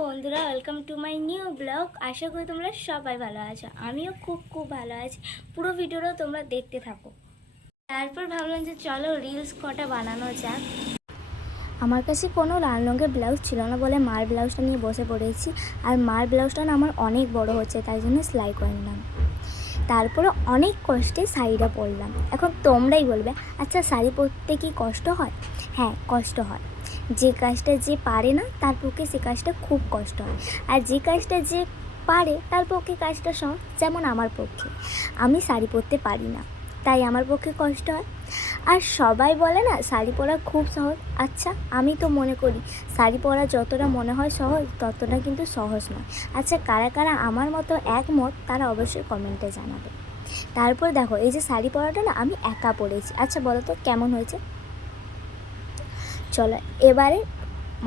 বন্ধুরা welcome to my new blog আশা করি তোমরা সবাই ভালো আছো। আমিও খুব খুব ভালো আছি। পুরো ভিডিওটাও তোমরা দেখতে থাকো। তারপর ভাবলাম যে চলো রিলস কটা বানানো যাক। আমার কাছে কোনো লাল রঙের ব্লাউজ ছিল না বলে মার ব্লাউজটা নিয়ে বসে পড়েছি। আর মার ব্লাউজটা না আমার অনেক বড় হচ্ছে, তাই জন্য সেলাই করে নিলাম। তারপরে অনেক কষ্টে শাড়িটা পরলাম। এখন তোমরাই বলবে আচ্ছা শাড়ি পরতে কি কষ্ট হয়? হ্যাঁ কষ্ট হয়। যে কাজটা যে পারে না, তার পক্ষে সে কাজটা খুব কষ্ট হয়। আর যে কাজটা যে পারে, তার পক্ষে কাজটা সহজ, যেমন আমার পক্ষে। আমি শাড়ি পরতে পারি না, তাই আমার পক্ষে কষ্ট হয়। আর সবাই বলে না, শাড়ি পরা খুব সহজ। আচ্ছা আমি তো মনে করি, শাড়ি পরা যতটা মনে হয় সহজ, ততটা কিন্তু সহজ নয়। আচ্ছা কারা কারা আমার মতো একমত, তারা অবশ্যই কমেন্টে জানাবে। তারপর দেখো, এই যে শাড়ি পরাটা না, আমি একা পরেছি। আচ্ছা বলো তো, কেমন হয়েছে? চলো, এবারে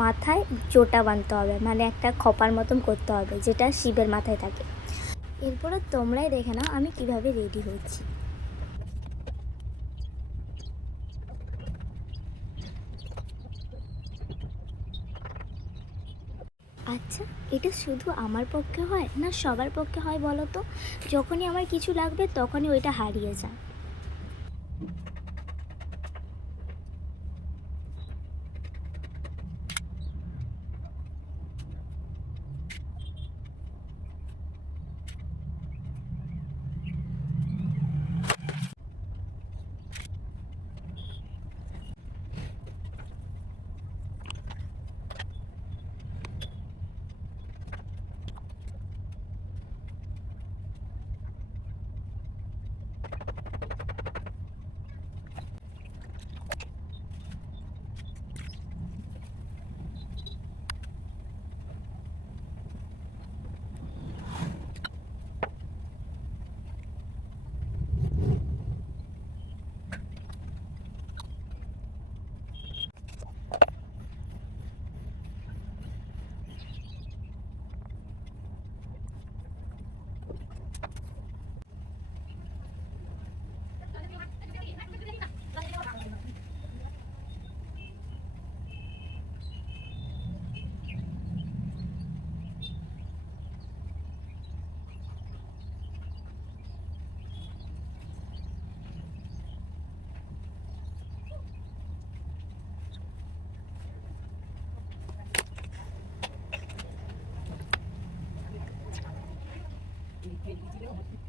মাথায় জোটা বাঁধতে হবে মানে একটা খপার মতন করতে হবে, যেটা শিবের মাথায় থাকে। এরপরে তোমরাই দেখে নাও আমি কীভাবে রেডি হয়েছি আচ্ছা এটা শুধু আমার পক্ষে হয় না সবার পক্ষে হয় বলো তো? যখনই আমার কিছু লাগবে তখনই ওইটা হারিয়ে যায়। Thank you.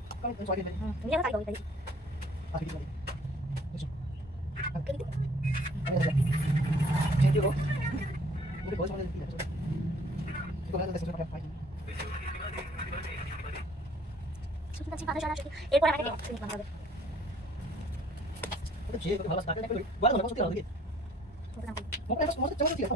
빨리 왼쪽 와야 되는데. 위에서 자기 너무 있다. 아 저기 저기. 그렇죠. 그리고. 아니 아니. 땡큐. 우리 거기서 하는 느낌이야. 이거 하는데 정신 바짝 빠이. 일단 지금 받으셔야 하시고 일본에 가게 돼요. 그러니까 여기. 근데 뒤에 그렇게 받았다. 근데 뭐 하는 거야? 어떻게 나오는 게? 뭐 그냥 뭐 그냥 저거 저거 어떻게 해서.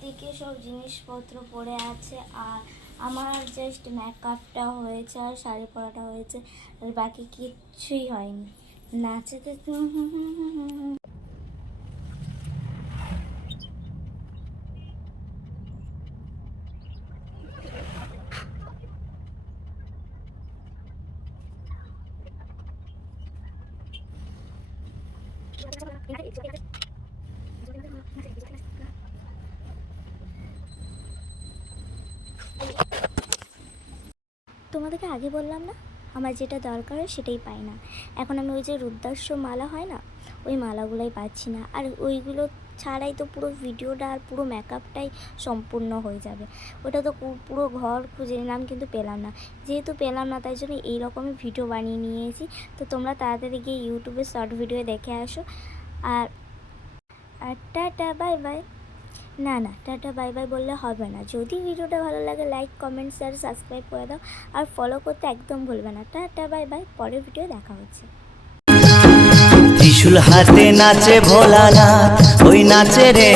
দিকে সব জিনিসপত্র পড়ে আছে আর আমার জাস্ট মেকআপটা হয়েছে আর শাড়ি পরাটা হয়েছে আর বাকি কিচ্ছুই হয়নি। নাচেতে তোমাদেরকে আগে বললাম না? আমার যেটা দরকার হয় সেটাই পাই না। এখন আমি ওই যে রুদ্রাক্ষ মালা হয় না? ওই মালাগুলোই পাচ্ছি না। আর ওইগুলো ছাড়াই তো পুরো ভিডিওটা আর পুরো মেকআপটাই সম্পূর্ণ হয়ে যাবে। ওটা তো পুরো ঘর খুঁজে নিলাম কিন্তু পেলাম না। যেহেতু পেলাম না, তাই জন্য এইরকমই ভিডিও বানিয়ে নিয়েছি। তো তোমরা তাড়াতাড়ি গিয়ে ইউটিউবে শর্ট ভিডিও দেখে আসো। আর আর টাটা বাই বাই না না, টাটা, বাই বাই বললে হবে না। যদি ভিডিওটা ভালো লাগে লাইক কমেন্ট শেয়ার সাবস্ক্রাইব করে দাও। আর ফলো করতে একদম ভুলবে না। টাটা, বাই বাই, পরের ভিডিও দেখা হচ্ছে। ত্রিশুল হাতে নাচে ওই নাচে রে